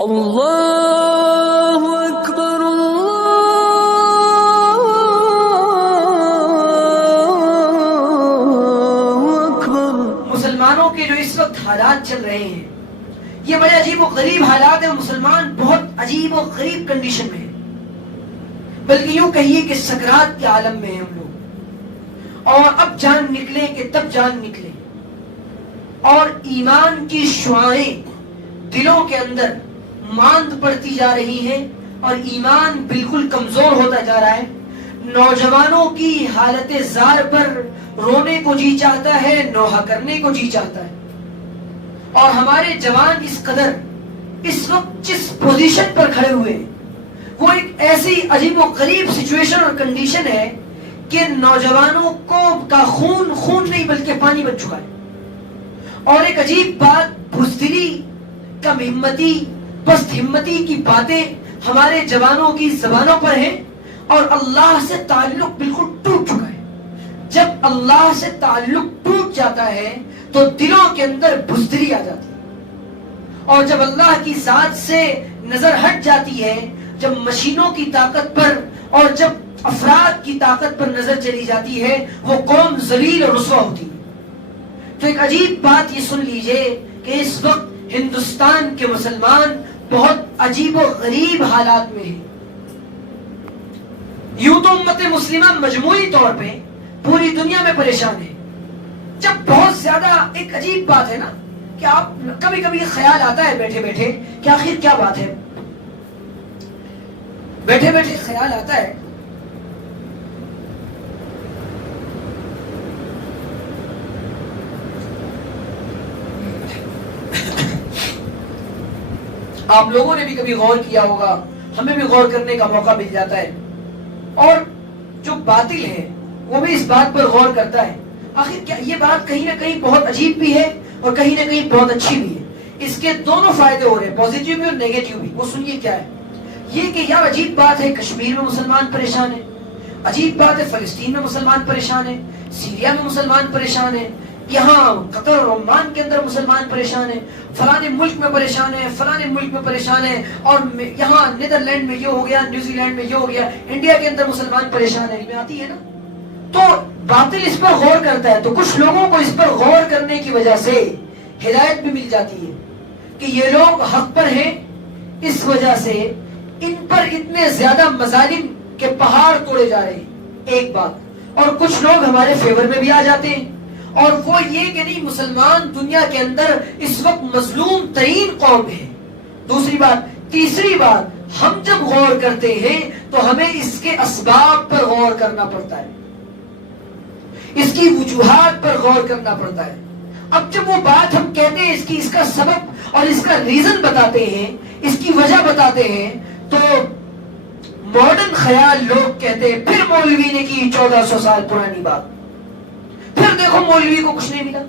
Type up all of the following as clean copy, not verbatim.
اللہ اکبر اللہ اکبر۔ مسلمانوں کے جو اس وقت حالات چل رہے ہیں یہ بڑے عجیب و غریب حالات ہیں. مسلمان بہت عجیب و غریب کنڈیشن میں ہیں، بلکہ یوں کہیے کہ سکرات کے عالم میں ہیں ہم لوگ. اور اب جان نکلے کہ تب جان نکلے، اور ایمان کی شعاعیں دلوں کے اندر ماند پڑتی جا رہی ہیں اور ایمان بالکل کمزور ہوتا جا رہا ہے. نوجوانوں کی حالت زار پر رونے کو جی چاہتا ہے، نوحہ کرنے کو جی چاہتا ہے. اور ہمارے جوان اس قدر اس وقت جس پوزیشن پر کھڑے ہوئے ہیں وہ ایک ایسی عجیب و غریب سچویشن اور کنڈیشن ہے کہ نوجوانوں کو کا خون نہیں بلکہ پانی بن چکا ہے. اور ایک عجیب بات، بزدلی، کم ہمتی، پست ہمتی کی باتیں ہمارے جوانوں کی زبانوں پر ہیں، اور اللہ سے تعلق بالکل ٹوٹ چکا ہے. جب اللہ سے تعلق ٹوٹ جاتا ہے تو دلوں کے اندر بزدلی آ جاتی ہے، اور جب اللہ کی ذات سے نظر ہٹ جاتی ہے، جب مشینوں کی طاقت پر اور جب افراد کی طاقت پر نظر چلی جاتی ہے، وہ قوم ذلیل اور رسوا ہوتی ہے. تو ایک عجیب بات یہ سن لیجئے کہ اس وقت ہندوستان کے مسلمان بہت عجیب و غریب حالات میں ہیں. یوں تو امت مسلمہ مجموعی طور پہ پوری دنیا میں پریشان ہے. جب بہت زیادہ ایک عجیب بات ہے نا کہ آپ کبھی کبھی خیال آتا ہے بیٹھے بیٹھے کہ آخر کیا بات ہے، بیٹھے بیٹھے خیال آتا ہے آپ لوگوں نے بھی کبھی غور کیا ہوگا، ہمیں بھی غور کرنے کا موقع مل جاتا ہے، اور جو باطل ہے وہ بھی اس بات پر غور کرتا ہے آخر کیا یہ بات کہیں نہ کہیں بہت عجیب بھی ہے اور کہیں نہ کہیں بہت اچھی بھی ہے. اس کے دونوں فائدے ہو رہے ہیں، پازیٹیو بھی اور نیگیٹو بھی. وہ سنیے کیا ہے یہ کہ یار عجیب بات ہے کشمیر میں مسلمان پریشان ہیں، عجیب بات ہے فلسطین میں مسلمان پریشان ہیں، سیریا میں مسلمان پریشان ہیں، یہاں قطر اور عمان کے اندر مسلمان پریشان ہیں، فلانے ملک میں پریشان ہیں، فلانے ملک میں پریشان ہیں، اور یہاں نیدرلینڈ میں یہ ہو گیا، نیوزی لینڈ میں یہ ہو گیا، انڈیا کے اندر مسلمان پریشان ہیں. میں آتی ہے نا تو باطل اس پر غور کرتا ہے، تو کچھ لوگوں کو اس پر غور کرنے کی وجہ سے ہدایت بھی مل جاتی ہے کہ یہ لوگ حق پر ہیں، اس وجہ سے ان پر اتنے زیادہ مظالم کے پہاڑ توڑے جا رہے ہیں. ایک بات. اور کچھ لوگ ہمارے فیور میں بھی آ جاتے ہیں، اور وہ یہ کہ نہیں مسلمان دنیا کے اندر اس وقت مظلوم ترین قوم ہے. دوسری بات. تیسری بات، ہم جب غور کرتے ہیں تو ہمیں اس کے اسباب پر غور کرنا پڑتا ہے، اس کی وجوہات پر غور کرنا پڑتا ہے. اب جب وہ بات ہم کہتے ہیں اس کا سبب اور اس کا ریزن بتاتے ہیں، اس کی وجہ بتاتے ہیں، تو ماڈرن خیال لوگ کہتے ہیں پھر مولوی نے کی 1400 سال پرانی بات، پھر دیکھو مولوی کو کچھ نہیں ملا،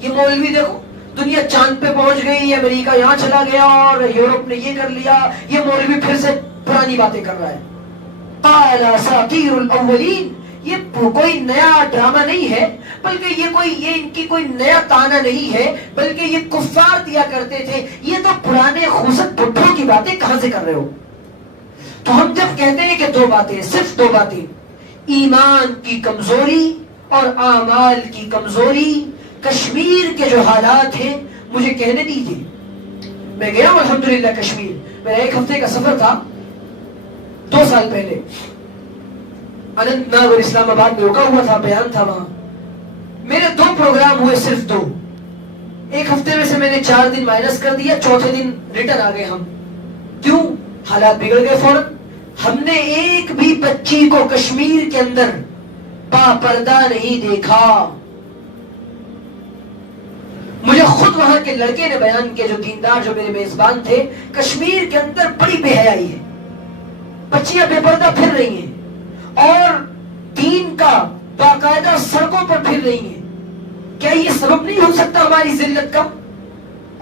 یہ مولوی دیکھو دنیا چاند پہ پہنچ گئی، امریکہ یہاں چلا گیا اور یورپ نے یہ کر لیا، یہ مولوی پھر سے پرانی باتیں کر رہا ہے. قال اساطیر الاولین، یہ کوئی نیا ڈرامہ نہیں ہے، بلکہ یہ ان کی کوئی نیا تانا نہیں ہے، بلکہ یہ کفار دیا کرتے تھے. یہ تو پرانے خوسک بڈھوں کی باتیں کہاں سے کر رہے ہو؟ تو ہم جب کہتے ہیں کہ دو باتیں، صرف دو باتیں، ایمان کی کمزوری اور اعمال کی کمزوری. کشمیر کے جو حالات ہیں مجھے کہنے دیجیے، میں گیا ہوں الحمدللہ کشمیر، میرا 1 ہفتے کا سفر تھا 2 سال پہلے. اننت ناگ اور اسلام آباد میں رکا ہوا تھا، بیان تھا وہاں. میرے 2 پروگرام ہوئے، صرف 2. 1 ہفتے میں سے میں نے 4 دن مائنس کر دیا، چوتھے دن ریٹرن آ گئے ہم. کیوں؟ حالات بگڑ گئے فوراً. ہم نے ایک بھی بچی کو کشمیر کے اندر با پردہ نہیں دیکھا. مجھے خود وہاں کے لڑکے نے بیان کیا، جو دیندار، جو میرے میزبان تھے، کشمیر کے اندر بڑی بے حیائی ہے، بچیاں بے پردہ پھر رہی ہیں اور دین کا باقاعدہ سڑکوں پر پھر رہی ہیں. کیا یہ سبب نہیں ہو سکتا ہماری ذلت کا؟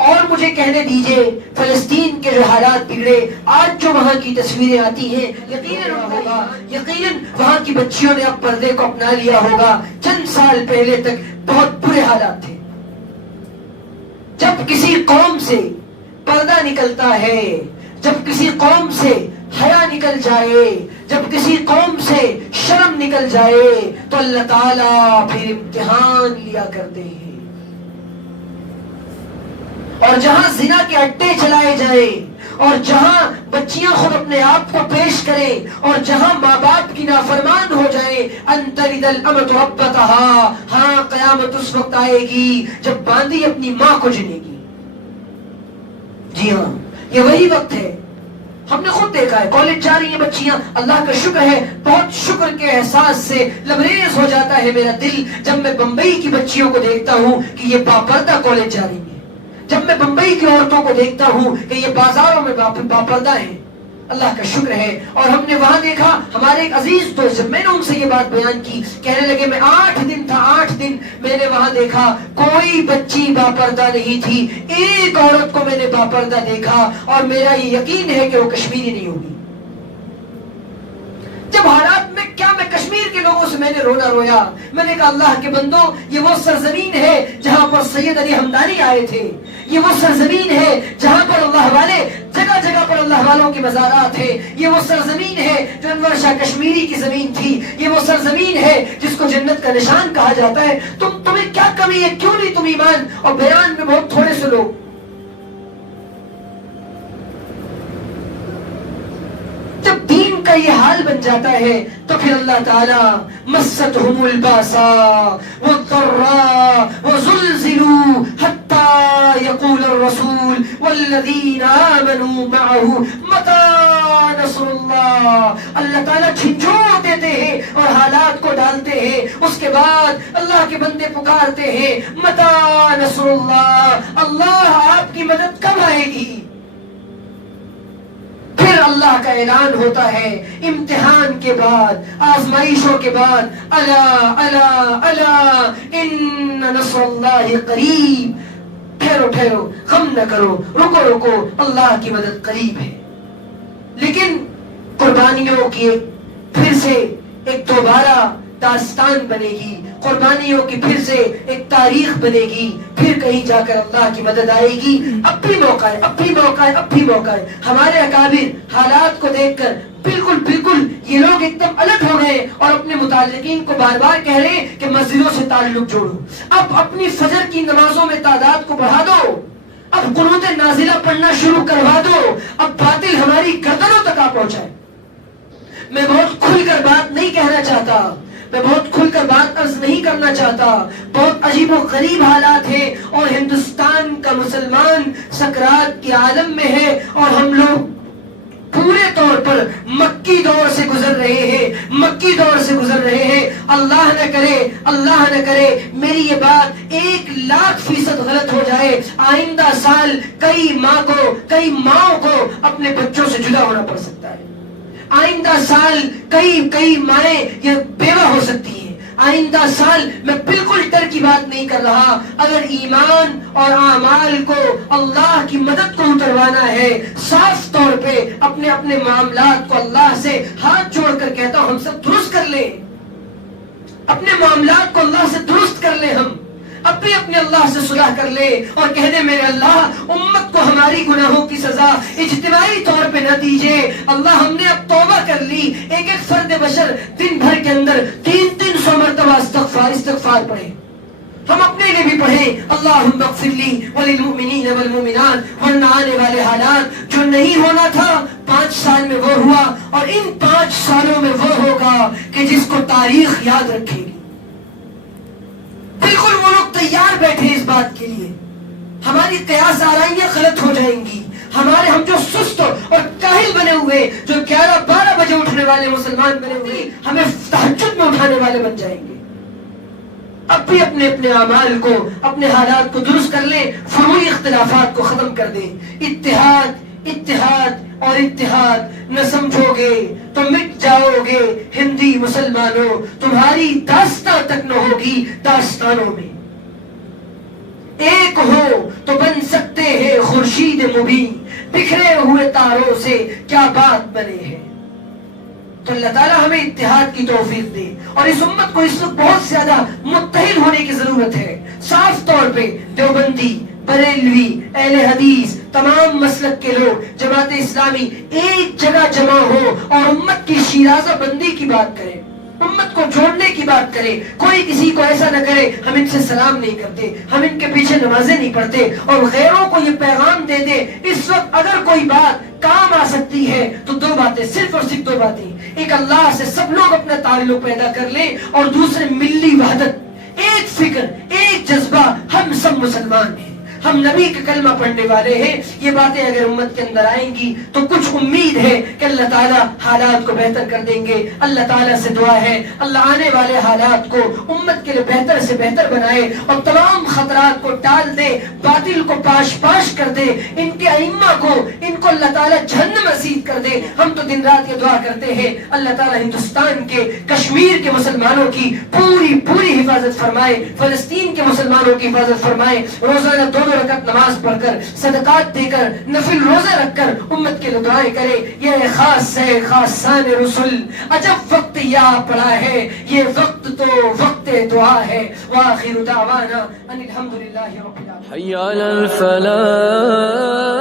اور مجھے کہنے دیجئے فلسطین کے جو حالات بگڑے، آج جو وہاں کی تصویریں آتی ہیں، یقیناً وہاں کی بچیوں نے اب پردے کو اپنا لیا ہوگا. چند سال پہلے تک بہت برے حالات تھے. جب کسی قوم سے پردہ نکلتا ہے، جب کسی قوم سے حیا نکل جائے، جب کسی قوم سے شرم نکل جائے تو اللہ تعالیٰ پھر امتحان لیا کرتے ہیں۔ اور جہاں زنا کے اڈے چلائے جائیں، اور جہاں بچیاں خود اپنے آپ کو پیش کریں، اور جہاں ماں باپ کی نافرمان ہو جائیں، انتلد الامۃ ربتہا، ہاں قیامت اس وقت آئے گی جب باندی اپنی ماں کو جنے گی۔ جی ہاں، یہ وہی وقت ہے، ہم نے خود دیکھا ہے، کالج جا رہی ہیں بچیاں، اللہ کا شکر ہے، بہت شکر کے احساس سے لبریز ہو جاتا ہے میرا دل جب میں بمبئی کی بچیوں کو دیکھتا ہوں کہ یہ باپردہ کالج جا رہی ہیں، جب میں بمبئی کی عورتوں کو دیکھتا ہوں کہ یہ بازاروں میں باپردہ ہیں۔ اللہ کا شکر ہے۔ اور ہم نے وہاں دیکھا، ہمارے ایک عزیز دوست، جب میں نے ان سے یہ بات بیان کی، کہنے لگے میں 8 دن تھا، 8 دن میں نے وہاں دیکھا کوئی بچی باپردہ نہیں تھی، ایک عورت کو میں نے باپردہ دیکھا، اور میرا یہ یقین ہے کہ وہ کشمیری نہیں ہوگی۔ جب حالات میں کیا، میں کشمیر کے لوگوں سے میں نے رویا، میں نے کہا اللہ کے بندو، یہ وہ سرزمین ہے جہاں پر سید علی ہمدانی آئے تھے، یہ وہ سرزمین ہے جہاں پر اللہ والے جگہ جگہ پر اللہ والوں کے مزارات ہیں، یہ وہ سرزمین ہے جو انور شاہ کشمیری کی زمین تھی، یہ وہ سرزمین ہے جس کو جنت کا نشان کہا جاتا ہے۔ تمہیں کیا کمی ہے؟ کیوں نہیں تم ایمان اور بیان میں بہت تھوڑے سے لوگ؟ جب دین کا یہ حال بن جاتا ہے تو پھر اللہ تعالیٰ مستہم الباساء والضراء وزلزلوا حتى يقول الرسول والذین آمنوا معه متى نصر اللہ۔ اللہ تعالیٰ جھنجھوڑ دیتے ہیں اور حالات کو ڈالتے ہیں، اس کے بعد اللہ کے بندے پکارتے ہیں متى نصر اللہ، اللہ آپ کی مدد کب آئے گی؟ پھر اللہ کا اعلان ہوتا ہے امتحان کے بعد، آزمائشوں کے بعد، الا الا الا ان نصر اللہ قریب، ٹھہرو غم نہ کرو، رکو اللہ کی مدد قریب ہے۔ لیکن قربانیوں کی پھر سے ایک دوبارہ داستان بنے گی، قربانیوں کی پھر سے ایک تاریخ بنے گی، پھر کہیں جا کر اللہ کی مدد آئے گی۔ اب بھی موقع ہے۔ ہمارے اکابر حالات کو دیکھ کر بالکل یہ لوگ ایک دم الٹ ہو گئے اور اپنے متعلقین کو بار بار کہہ رہے ہیں کہ مسجدوں سے تعلق جوڑو، اب اپنی فجر کی نمازوں میں تعداد کو بڑھا دو، اب قنوت نازلہ پڑھنا شروع کروا دو، اب باطل ہماری گردنوں تک آ پہنچائے۔ میں بہت کھل کر بات نہیں کہنا چاہتا، میں بہت کھل کر بات عرض نہیں کرنا چاہتا، بہت عجیب و غریب حالات ہیں، اور ہندوستان کا مسلمان سکرات کے عالم میں ہے، اور ہم لوگ پورے طور پر مکی دور سے گزر رہے ہیں۔ اللہ نہ کرے میری یہ بات 1,00,000% غلط ہو جائے، آئندہ سال کئی ماؤں کو اپنے بچوں سے جدا ہونا پڑ سکتا ہے، آئندہ سال کئی مائیں یہ بیوہ ہو سکتی ہیں، آئندہ سال میں بالکل ڈر کی بات نہیں کر رہا، اگر ایمان اور اعمال کو اللہ کی مدد کو اتروانا ہے، صاف طور پہ اپنے معاملات کو اللہ سے ہاتھ جوڑ کر کہتا ہوں ہم سب درست کر لیں، اپنے معاملات کو اللہ سے درست کر لیں، ہم اب بھی اپنے اللہ سے صلح کر لے اور کہہ دے میرے اللہ امت کو ہماری گناہوں کی سزا اجتماعی طور پہ نہ دیجیے، اللہ ہم نے اب توبہ کر لی، ایک فرد بشر دن بھر کے اندر 300 مرتبہ استغفار پڑھے، ہم اپنے لیے بھی پڑھیں اللہم اغفر لی وللمؤمنین والمؤمنات، ورنہ آنے والے حالات جو نہیں ہونا تھا 5 سال میں وہ ہوا، اور ان 5 سالوں میں وہ ہوگا کہ جس کو تاریخ یاد رکھے گی۔ بالکل وہ لوگ تیار بیٹھے اس بات کے لیے، ہماری قیاس آرائیاں غلط ہو جائیں گی، ہم جو سست اور کاہل بنے ہوئے، جو 11-12 بجے اٹھنے والے مسلمان بنے ہوئے، ہمیں تہجد میں اٹھانے والے بن جائیں گے۔ اب بھی اپنے اعمال کو، اپنے حالات کو درست کر لیں، فروعی اختلافات کو ختم کر دیں، اتحاد نہ سمجھو گے تو مٹ جاؤ گے ہندی مسلمانوں، تمہاری داستان تک نہ ہوگی داستانوں میں، ایک ہو تو بن سکتے ہیں خورشید مبین، بکھرے ہوئے تاروں سے کیا بات بنے ہیں۔ تو اللہ تعالیٰ ہمیں اتحاد کی توفیق دے، اور اس امت کو اس وقت بہت زیادہ متحد ہونے کی ضرورت ہے۔ صاف طور پہ دیوبندی بریلوی، اہل حدیث، تمام مسلک کے لوگ، جماعت اسلامی ایک جگہ جمع ہو اور امت کی شیرازہ بندی کی بات کریں، امت کو جوڑنے کی بات کرے. کوئی کسی کو ایسا نہ کرے ہم ان سے سلام نہیں کرتے، ہم ان کے پیچھے نمازیں نہیں پڑھتے، اور غیروں کو یہ پیغام دے دے. اس وقت اگر کوئی بات کام آ سکتی ہے تو دو باتیں، صرف اور صرف دو باتیں. ایک، اللہ سے سب لوگ اپنا تعلق پیدا کر لیں، اور دوسرے ملی وحدت، ایک فکر، ایک جذبہ. ہم سب مسلمان ہیں، ہم نبی کا کلمہ پڑھنے والے ہیں. یہ باتیں اگر امت کے اندر آئیں گی تو کچھ امید ہے کہ اللہ تعالیٰ حالات کو بہتر کر دیں گے. اللہ تعالیٰ سے دعا ہے اللہ آنے والے حالات کو امت کے لیے بہتر سے بہتر بنائے اور تمام خطرات کو ٹال دے، باطل کو پاش پاش کر دے، ان کے ائمہ کو، ان کو اللہ تعالیٰ جہنم نصیب کر دے. ہم تو دن رات یہ دعا کرتے ہیں اللہ تعالیٰ ہندوستان کے، کشمیر کے مسلمانوں کی پوری پوری حفاظت فرمائے، فلسطین کے مسلمانوں کی حفاظت فرمائے. روزانہ 2 رکعت نماز پڑھ کر، صدقات دے کر، نفل روزہ رکھ کر امت کے لیے دعائیں کرے. یہ خاص ہے خاصان رسول، عجب وقت یا پڑا ہے، یہ وقت تو وقت دعا ہے. وآخر دعوانا ان الحمدللہ رب العالمین. حي على الفلاح.